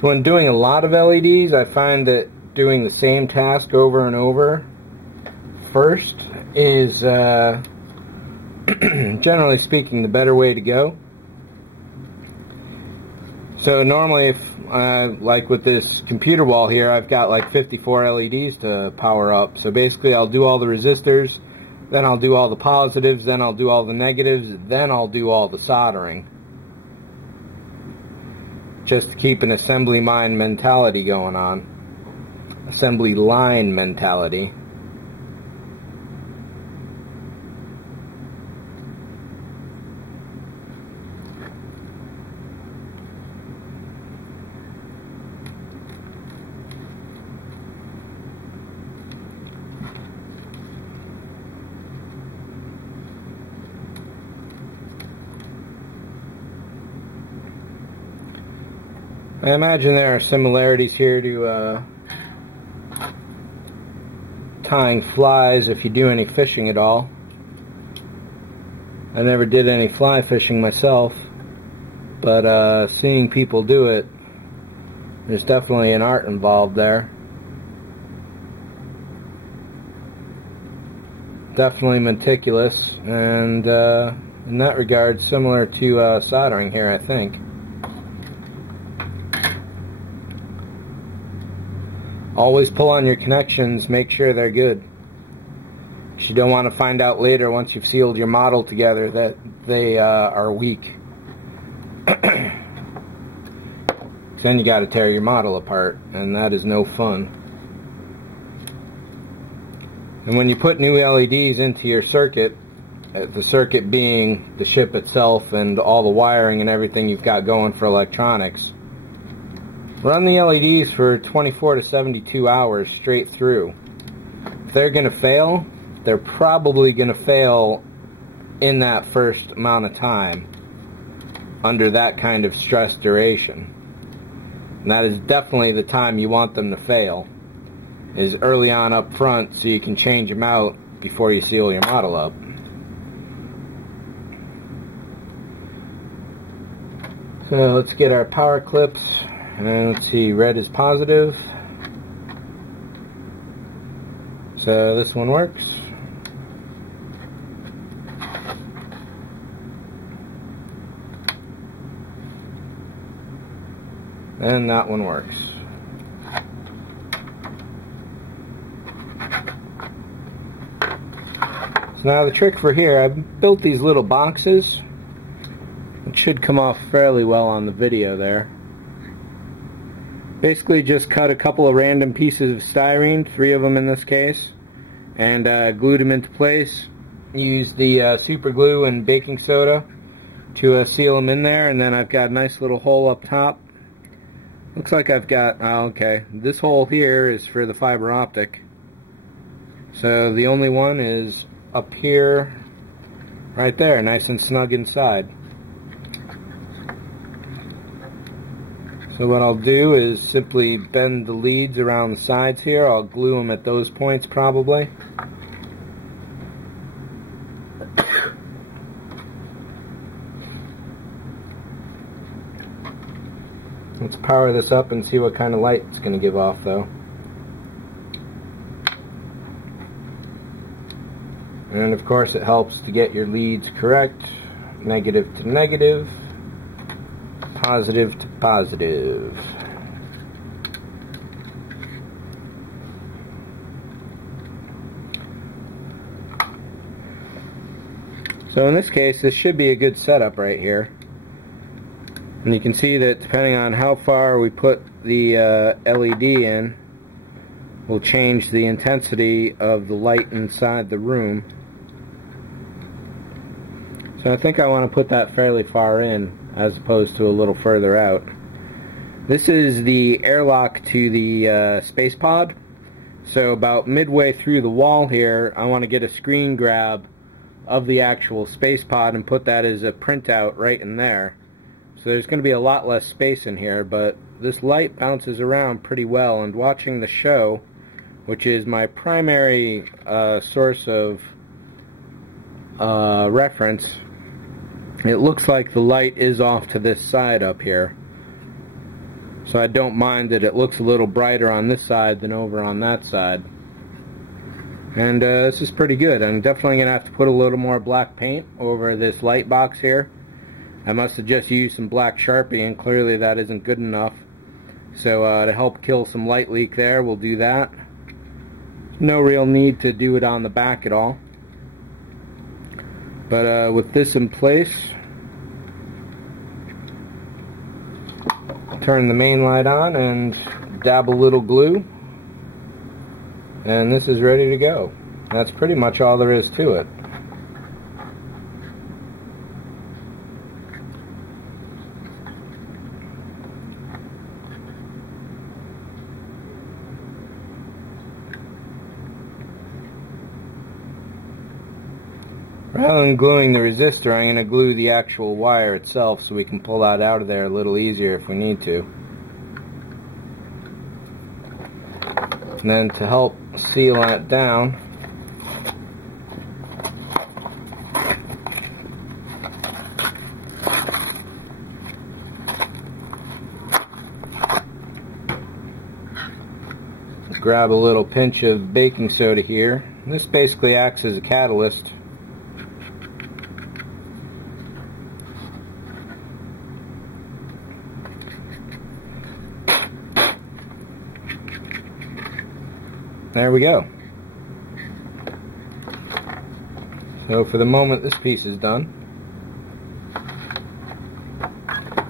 When doing a lot of LEDs, I find that doing the same task over and over first is, generally speaking, the better way to go. So normally, if like with this computer wall here, I've got like 54 LEDs to power up. So basically, I'll do all the resistors, then I'll do all the positives, then I'll do all the negatives, then I'll do all the soldering. Just to keep an assembly line mentality going on. Assembly line mentality. I imagine there are similarities here to tying flies if you do any fishing at all. I never did any fly fishing myself, but seeing people do it, there's definitely an art involved there. Definitely meticulous, and in that regard similar to soldering here, I think. Always pull on your connections, make sure they're good. You don't want to find out later, once you've sealed your model together, that they are weak. Then you got to tear your model apart, and that is no fun. And when you put new LEDs into your circuit, the circuit being the ship itself and all the wiring and everything you've got going for electronics, run the LEDs for 24 to 72 hours straight through. If they're going to fail, they're probably going to fail in that first amount of time, under that kind of stress duration. And that is definitely the time you want them to fail, is early on up front, so you can change them out before you seal your model up. So let's get our power clips. And let's see, red is positive. So this one works. And that one works. So now the trick for here, I've built these little boxes. It should come off fairly well on the video there. Basically just cut a couple of random pieces of styrene, 3 of them in this case, and glued them into place. Use the super glue and baking soda to seal them in there, and then I've got a nice little hole up top. Looks like I've got, okay, this hole here is for the fiber optic. So the only one is up here, right there, nice and snug inside. So what I'll do is simply bend the leads around the sides here. I'll glue them at those points probably. Let's power this up and see what kind of light it's going to give off though. And of course it helps to get your leads correct. Negative to negative. Positive to positive. So in this case, this should be a good setup right here. And you can see that depending on how far we put the LED in, will change the intensity of the light inside the room. So I think I want to put that fairly far in, as opposed to a little further out. This is the airlock to the space pod. So about midway through the wall here, I want to get a screen grab of the actual space pod and put that as a printout right in there. So there's going to be a lot less space in here, but this light bounces around pretty well, and watching the show, which is my primary source of reference, it looks like the light is off to this side up here. So I don't mind that it looks a little brighter on this side than over on that side. And this is pretty good. I'm definitely going to have to put a little more black paint over this light box here. I must have just used some black Sharpie, and clearly that isn't good enough. So to help kill some light leak there, we'll do that. No real need to do it on the back at all. But with this in place, turn the main light on and dab a little glue. And this is ready to go. That's pretty much all there is to it. Rather than gluing the resistor, I'm going to glue the actual wire itself so we can pull that out of there a little easier if we need to. And then to help seal that down, grab a little pinch of baking soda here. This basically acts as a catalyst. There we go. So for the moment, this piece is done.